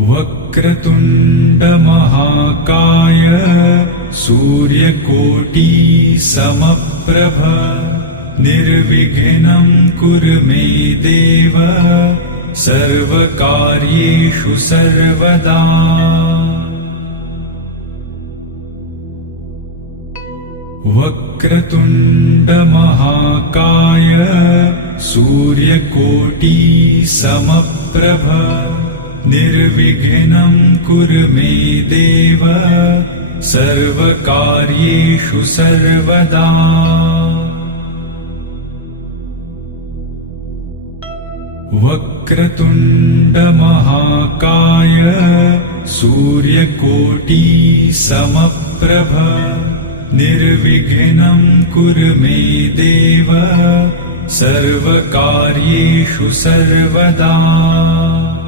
वक्रतुण्ड महाकाय सूर्यकोटि समप्रभ निर्विघ्नं कुरु मे देव सर्वकार्येषु सर्वदा। वक्रतुण्ड महाकाय सूर्यकोटि समप्रभ निर्विघ्नं कुरु मे देव सर्वकार्येषु सर्वदा। वक्रतुण्ड महाकाय सूर्यकोटि समप्रभ निर्विघ्नं कुरु मे देव सर्वकार्येषु सर्वदा।